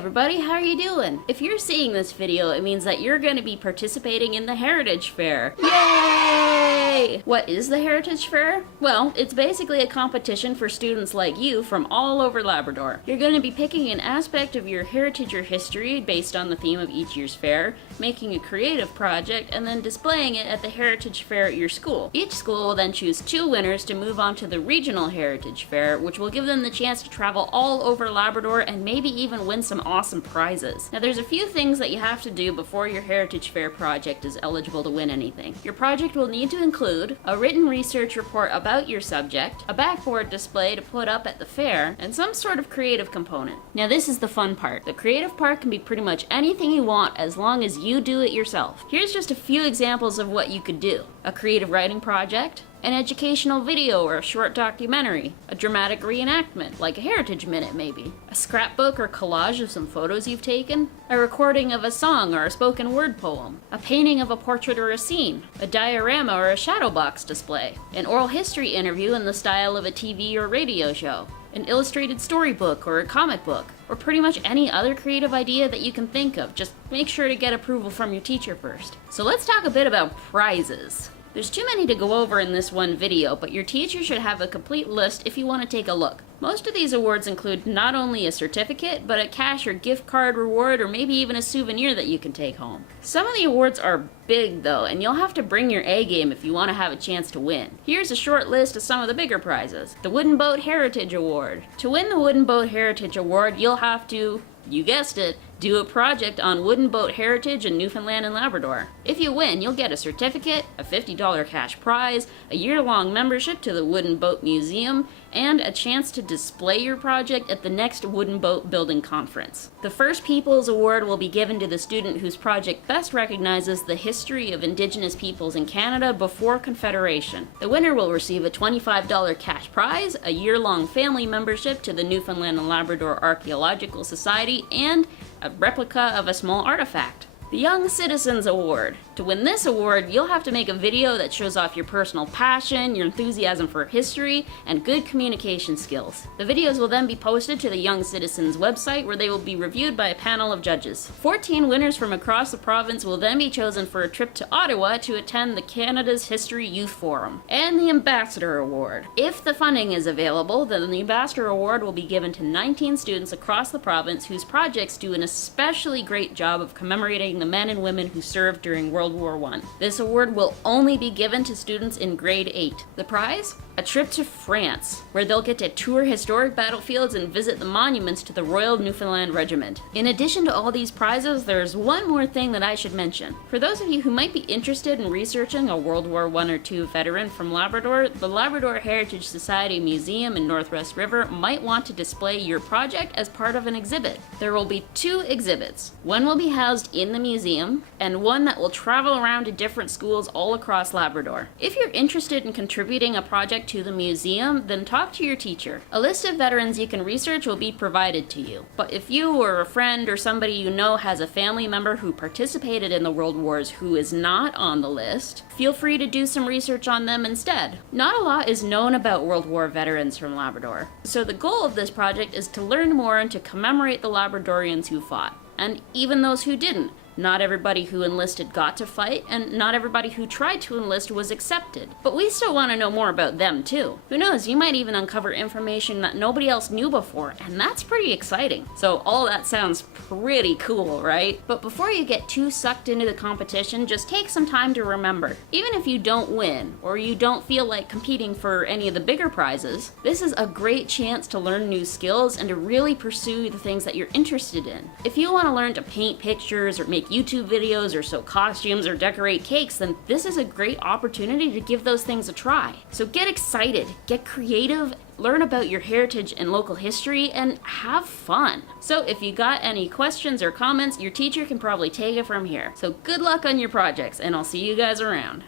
everybody, how are you doing? If you're seeing this video, it means that you're going to be participating in the Heritage Fair. Yay! What is the Heritage Fair? Well, it's basically a competition for students like you from all over Labrador. You're going to be picking an aspect of your heritage or history based on the theme of each year's fair, making a creative project, and then displaying it at the Heritage Fair at your school. Each school will then choose 2 winners to move on to the Regional Heritage Fair, which will give them the chance to travel all over Labrador and maybe even win some awesome prizes. Now there's a few things that you have to do before your Heritage Fair project is eligible to win anything. Your project will need to include a written research report about your subject, a backboard display to put up at the fair, and some sort of creative component. Now this is the fun part. The creative part can be pretty much anything you want as long as you do it yourself. Here's just a few examples of what you could do. A creative writing project, an educational video or a short documentary, a dramatic reenactment, like a Heritage Minute maybe, a scrapbook or collage of some photos you've taken, a recording of a song or a spoken word poem, a painting of a portrait or a scene, a diorama or a shadow box display, an oral history interview in the style of a TV or radio show, an illustrated storybook or a comic book, or pretty much any other creative idea that you can think of. Just make sure to get approval from your teacher first. So let's talk a bit about prizes. There's too many to go over in this one video, but your teacher should have a complete list if you want to take a look. Most of these awards include not only a certificate, but a cash or gift card reward, or maybe even a souvenir that you can take home. Some of the awards are big though, and you'll have to bring your A game if you want to have a chance to win. Here's a short list of some of the bigger prizes. The Wooden Boat Heritage Award. To win the Wooden Boat Heritage Award, you'll have to, you guessed it, do a project on wooden boat heritage in Newfoundland and Labrador. If you win, you'll get a certificate, a $50 cash prize, a year-long membership to the Wooden Boat Museum, and a chance to display your project at the next Wooden Boat Building Conference. The First Peoples Award will be given to the student whose project best recognizes the history of Indigenous peoples in Canada before Confederation. The winner will receive a $25 cash prize, a year-long family membership to the Newfoundland and Labrador Archaeological Society, and a replica of a small artifact. The Young Citizens Award. To win this award, you'll have to make a video that shows off your personal passion, your enthusiasm for history, and good communication skills. The videos will then be posted to the Young Citizens website, where they will be reviewed by a panel of judges. 14 winners from across the province will then be chosen for a trip to Ottawa to attend the Canada's History Youth Forum. And the Ambassador Award. If the funding is available, then the Ambassador Award will be given to 19 students across the province whose projects do an especially great job of commemorating the men and women who served during World War I. This award will only be given to students in grade 8. The prize? A trip to France, where they'll get to tour historic battlefields and visit the monuments to the Royal Newfoundland Regiment. In addition to all these prizes, there's one more thing that I should mention. For those of you who might be interested in researching a World War I or II veteran from Labrador, the Labrador Heritage Society Museum in Northwest River might want to display your project as part of an exhibit. There will be 2 exhibits. One will be housed in the museum, and one that will travel around to different schools all across Labrador. If you're interested in contributing a project to the museum, then talk to your teacher. A list of veterans you can research will be provided to you. But if you or a friend or somebody you know has a family member who participated in the World Wars who is not on the list, feel free to do some research on them instead. Not a lot is known about World War veterans from Labrador, so the goal of this project is to learn more and to commemorate the Labradorians who fought, and even those who didn't. Not everybody who enlisted got to fight, and not everybody who tried to enlist was accepted. But we still want to know more about them too. Who knows, you might even uncover information that nobody else knew before, and that's pretty exciting. So all that sounds pretty cool, right? But before you get too sucked into the competition, just take some time to remember. Even if you don't win, or you don't feel like competing for any of the bigger prizes, this is a great chance to learn new skills and to really pursue the things that you're interested in. If you want to learn to paint pictures or make YouTube videos or sew costumes or decorate cakes, then this is a great opportunity to give those things a try. So get excited, get creative, learn about your heritage and local history, and have fun. So if you got any questions or comments, your teacher can probably take it from here. So good luck on your projects, and I'll see you guys around.